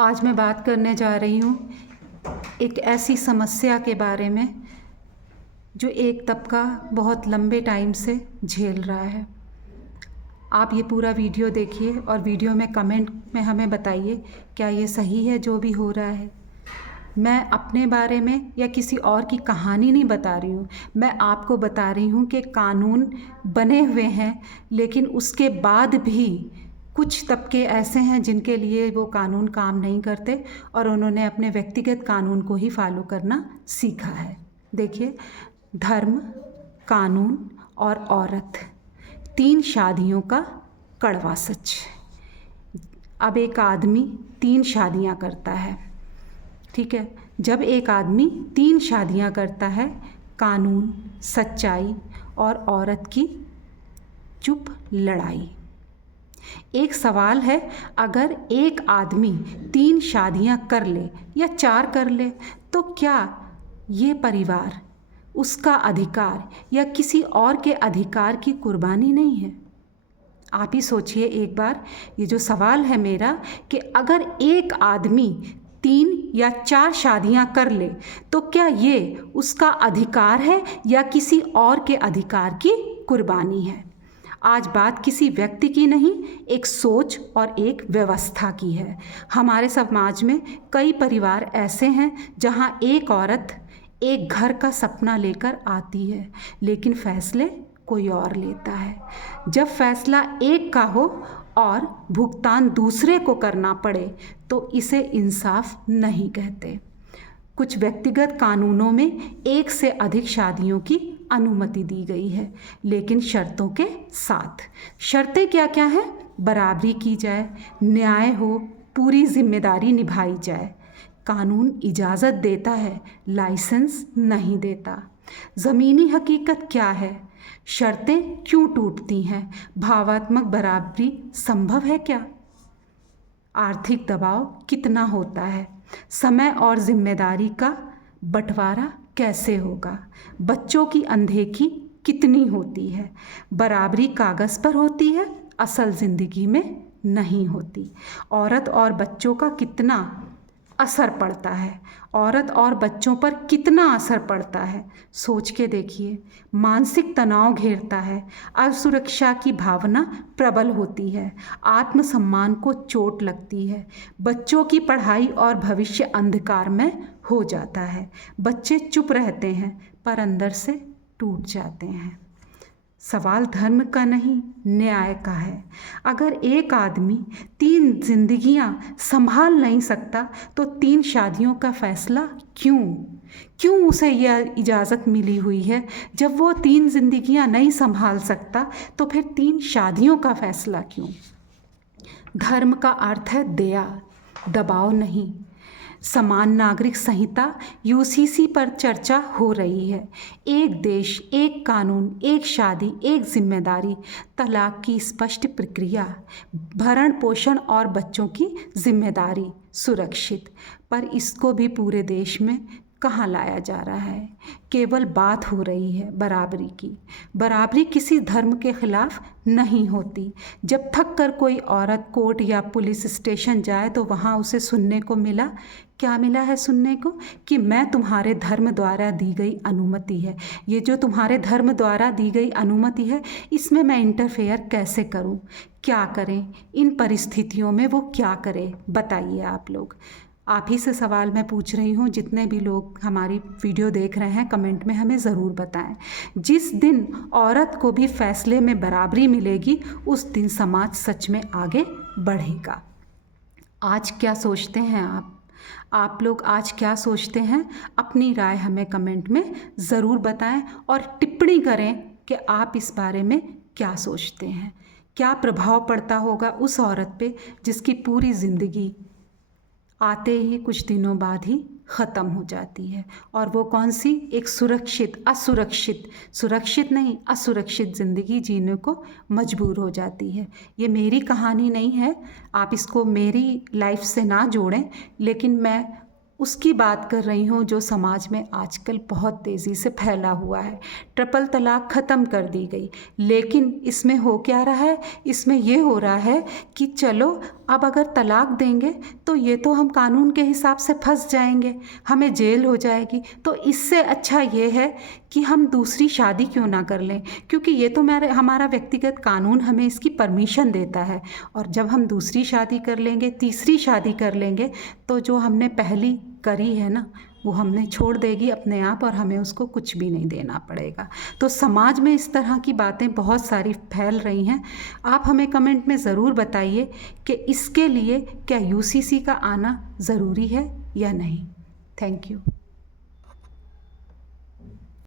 आज मैं बात करने जा रही हूँ एक ऐसी समस्या के बारे में जो एक तबका बहुत लंबे टाइम से झेल रहा है। आप ये पूरा वीडियो देखिए और वीडियो में कमेंट में हमें बताइए क्या ये सही है जो भी हो रहा है। मैं अपने बारे में या किसी और की कहानी नहीं बता रही हूँ, मैं आपको बता रही हूँ कि कानून बने हुए हैं, लेकिन उसके बाद भी कुछ तबके ऐसे हैं जिनके लिए वो कानून काम नहीं करते और उन्होंने अपने व्यक्तिगत कानून को ही फॉलो करना सीखा है। देखिए, धर्म, कानून और औरत, 3 शादियों का कड़वा सच। अब एक आदमी 3 शादियां करता है, ठीक है। जब एक आदमी 3 शादियां करता है, कानून, सच्चाई और औरत की चुप लड़ाई। एक सवाल है, अगर एक आदमी 3 शादियां कर ले या 4 कर ले तो क्या ये परिवार उसका अधिकार या किसी और के अधिकार की कुर्बानी नहीं है? आप ही सोचिए एक बार। ये जो सवाल है मेरा कि अगर एक आदमी 3 या 4 शादियां कर ले तो क्या ये उसका अधिकार है या किसी और के अधिकार की कुर्बानी है? आज बात किसी व्यक्ति की नहीं, एक सोच और एक व्यवस्था की है। हमारे समाज में कई परिवार ऐसे हैं जहां एक औरत एक घर का सपना लेकर आती है, लेकिन फैसले कोई और लेता है। जब फैसला एक का हो और भुगतान दूसरे को करना पड़े तो इसे इंसाफ नहीं कहते। कुछ व्यक्तिगत कानूनों में एक से अधिक शादियों की अनुमति दी गई है, लेकिन शर्तों के साथ। शर्तें क्या क्या हैं? बराबरी की जाए, न्याय हो, पूरी जिम्मेदारी निभाई जाए। कानून इजाज़त देता है, लाइसेंस नहीं देता। ज़मीनी हकीकत क्या है? शर्तें क्यों टूटती हैं? भावात्मक बराबरी संभव है क्या? आर्थिक दबाव कितना होता है? समय और जिम्मेदारी का बंटवारा कैसे होगा? बच्चों की अनदेखी कितनी होती है? बराबरी कागज़ पर होती है, असल ज़िंदगी में नहीं होती। औरत और बच्चों का कितना असर पड़ता है? औरत और बच्चों पर कितना असर पड़ता है? सोच के देखिए। मानसिक तनाव घेरता है, असुरक्षा की भावना प्रबल होती है, आत्मसम्मान को चोट लगती है, बच्चों की पढ़ाई और भविष्य अंधकार में हो जाता है। बच्चे चुप रहते हैं पर अंदर से टूट जाते हैं। सवाल धर्म का नहीं, न्याय का है। अगर एक आदमी 3 जिंदगियां संभाल नहीं सकता तो 3 शादियों का फैसला क्यों उसे यह इजाज़त मिली हुई है? जब वो 3 जिंदगियां नहीं संभाल सकता तो फिर 3 शादियों का फैसला क्यों? धर्म का अर्थ है दया, दबाव नहीं। समान नागरिक संहिता यूसीसी पर चर्चा हो रही है। एक देश, एक कानून, एक शादी, एक जिम्मेदारी, तलाक की स्पष्ट प्रक्रिया, भरण पोषण और बच्चों की जिम्मेदारी सुरक्षित। पर इसको भी पूरे देश में कहाँ लाया जा रहा है? केवल बात हो रही है बराबरी की। बराबरी किसी धर्म के खिलाफ नहीं होती। जब थक कर कोई औरत कोर्ट या पुलिस स्टेशन जाए तो वहाँ उसे सुनने को मिला, क्या मिला है सुनने को? कि मैं तुम्हारे धर्म द्वारा दी गई अनुमति है, ये जो तुम्हारे धर्म द्वारा दी गई अनुमति है इसमें मैं इंटरफेयर कैसे करूं? क्या करें इन परिस्थितियों में? वो क्या करे बताइए आप लोग। आप ही से सवाल मैं पूछ रही हूँ। जितने भी लोग हमारी वीडियो देख रहे हैं कमेंट में हमें ज़रूर बताएं। जिस दिन औरत को भी फैसले में बराबरी मिलेगी उस दिन समाज सच में आगे बढ़ेगा। आज क्या सोचते हैं आप लोग आज क्या सोचते हैं? अपनी राय हमें कमेंट में ज़रूर बताएं और टिप्पणी करें कि आप इस बारे में क्या सोचते हैं। क्या प्रभाव पड़ता होगा उस औरत पे जिसकी पूरी ज़िंदगी आते ही कुछ दिनों बाद ही ख़त्म हो जाती है? और वो कौन सी? एक सुरक्षित नहीं, असुरक्षित ज़िंदगी जीने को मजबूर हो जाती है। ये मेरी कहानी नहीं है, आप इसको मेरी लाइफ से ना जोड़ें, लेकिन मैं उसकी बात कर रही हूँ जो समाज में आजकल बहुत तेज़ी से फैला हुआ है। ट्रिपल तलाक ख़त्म कर दी गई, लेकिन इसमें हो क्या रहा है? इसमें ये हो रहा है कि चलो अब अगर तलाक देंगे तो ये तो हम कानून के हिसाब से फंस जाएंगे, हमें जेल हो जाएगी। तो इससे अच्छा ये है कि हम दूसरी शादी क्यों ना कर लें, क्योंकि ये तो हमारा व्यक्तिगत कानून हमें इसकी परमिशन देता है। और जब हम दूसरी शादी कर लेंगे, तीसरी शादी कर लेंगे, तो जो हमने पहली करी है ना, वो हमने छोड़ देगी अपने आप, और हमें उसको कुछ भी नहीं देना पड़ेगा। तो समाज में इस तरह की बातें बहुत सारी फैल रही हैं। आप हमें कमेंट में ज़रूर बताइए कि इसके लिए क्या यूसीसी का आना ज़रूरी है या नहीं। Thank you.